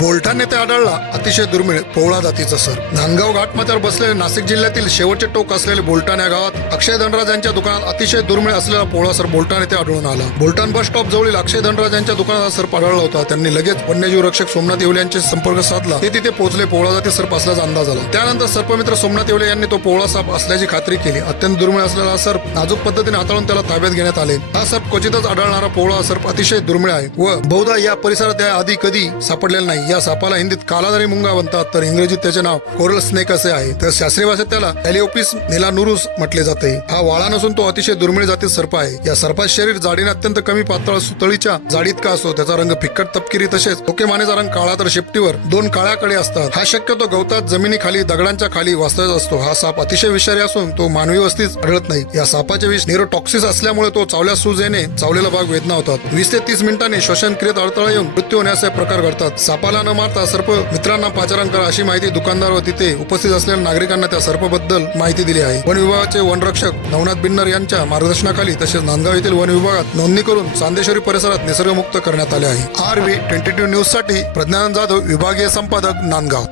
बोलठाण येथे आढळला. अतिशय दुर्मिळ पोवळा जातीचा सर. नांदगाव घाटमाथ्यावर बसलेले नाशिक जिल्ह्यातील शेवटचे टोक असलेले बोलठाण या गावात अक्षय धनराज यांच्या दुकानात अतिशय दुर्मिळ असलेला पोवळा सर बोलठाण येथे आढळून आला. बोलठाण बस स्टॉप जवळील अक्षय धनराज यांच्या दुकानात सर सर्प आढळला होता. त्यांनी लगेच वन्यजीव रक्षक सोमनाथ येवले यांचे संपर्क साधला. ते तिथे पोहोचले. पोवळा जाती सर्प असल्याचा अंदाज आला. त्यानंतर सर्पमित्र सोमनाथ येवले यांनी तो पोवळा साप असल्याची खात्री केली. अत्यंत दुर्मिळ असलेला सर्प नाजूक पद्धतीने हाताळून त्याला ताब्यात घेण्यात आले. हा सर्प क्वचितच आढळणारा पोवळा सर्प अतिशय दुर्मिळ आहे व बहुधा या परिसरात या आधी कधी सापडलेला नाही. या सापाला हिंदीत कालाधारी मुंगा म्हणतात. तर इंग्रजीत त्याचे नाव कोरल स्नेक असे आहे. तर शास्त्रीय भाषेत त्याला एलिओपिस निलानुरुस म्हटले जाते. हा वाळा नसून तो अतिशय दुर्मिळ जातीत सर्प आहे. या सर्पाचे शरीर जाडीने अत्यंत कमी पातळ सुतळीच्या जाडीत का असतो त्याचा रंग फिक्कट तपकिरी तसेच डोके मानेचा रंग काळा तर शेपटीवर दोन काळ्या कडे असतात. हा शक्यतो गवतात जमिनीखाली दगडांच्या खाली वास्तव्यात असतो. हा साप अतिशय विषारी असून तो मानवी वस्तीत आढळत नाही. या सापाचे विष निरोटॉक्सिस असल्यामुळे तो चावल्यास सूज येणे चावलेला भाग वेदना होतात. वीस ते तीस मिनिटांनी श्वसन क्रियेत अडथळा येऊन मृत्यू होण्याचे प्रकार घडतात. सापाला न मारता सर्प मित्रांना पाचारण करा अशी माहिती दुकानदार व तिथे उपस्थित असलेल्या नागरिकांना त्या सर्पबद्दल माहिती दिली आहे. वन विभागाचे वनरक्षक नवनाथ बिन्नर यांच्या मार्गदर्शनाखाली तसेच नांदगाव येथील वन विभागात नोंदणी करून चांदेश्वरी परिसरात निसर्गमुक्त करण्यात आले आहे. आर व्ही ट्वेंटी टू न्यूजसाठी प्रज्ञानंद जाधव विभागीय संपादक नांदगाव.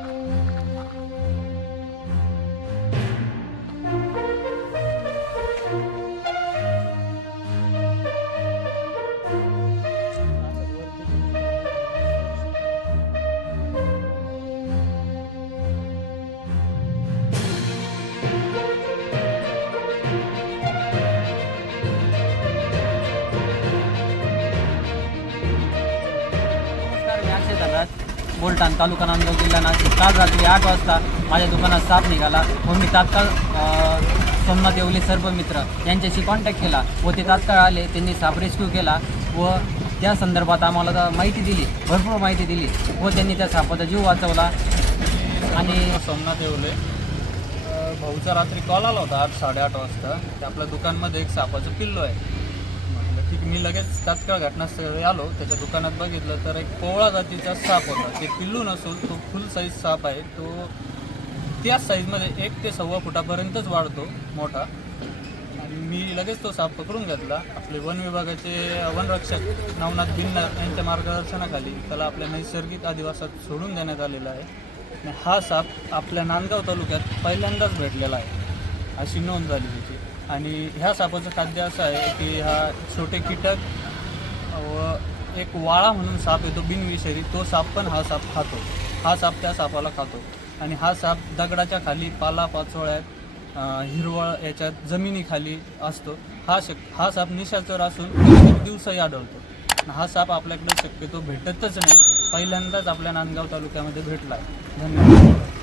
बोलटाण तालुका नांदगाव जिल्हा नाशिक. काल रात्री आठ वाजता माझ्या दुकानात साप निघाला व मी तात्काळ सोमनाथ सोमनाथ सर्व मित्र यांच्याशी कॉन्टॅक्ट केला व ते तात्काळ आले. त्यांनी साप रेस्क्यू केला व त्या संदर्भात आम्हाला माहिती दिली भरपूर माहिती दिली व त्यांनी त्या सापाचा जीव वाचवला आणि सोमनाथ येवले भाऊचा रात्री कॉल आला होता आठ साडेआठ वाजता. ते आपल्या दुकानमध्ये एक सापाचं पिल्लो आहे. की ठीक मी लगेच तात्काळ घटनास्थळी आलो. त्याच्या दुकानात बघितलं तर एक कोवळा जातीचा साप होता. ते पिल्लू नसून तो फुल साईज साप आहे. तो त्याच साईजमध्ये एक ते सव्वा फुटापर्यंतच वाढतो मोठा. आणि मी लगेच तो साप पकडून घेतला. आपले वन विभागाचे वनरक्षक नवनाथ बिन्नर यांच्या मार्गदर्शनाखाली त्याला आपल्या नैसर्गिक आदिवासात सोडून देण्यात आलेला आहे. आणि हा साप आपल्या नांदगाव तालुक्यात पहिल्यांदाच भेटलेला आहे. अशी नोंद झाली त्याची आणि ह्या सापाचं खाद्य असं आहे की हा छोटे कीटक व एक वाळा म्हणून साप येतो बिनविषारी तो साप पण हा साप खातो. हा साप त्या सापाला खातो. आणि हा साप दगडाच्या खाली पाला पाचोळ्यात हिरवळ याच्यात जमिनीखाली असतो. हा शक हा साप निशाचर असून दिवसही आढळतो. हा साप आपल्याकडे शक्यतो भेटतच नाही. पहिल्यांदाच आपल्या नांदगाव तालुक्यामध्ये भेटला. आहे धन्यवाद.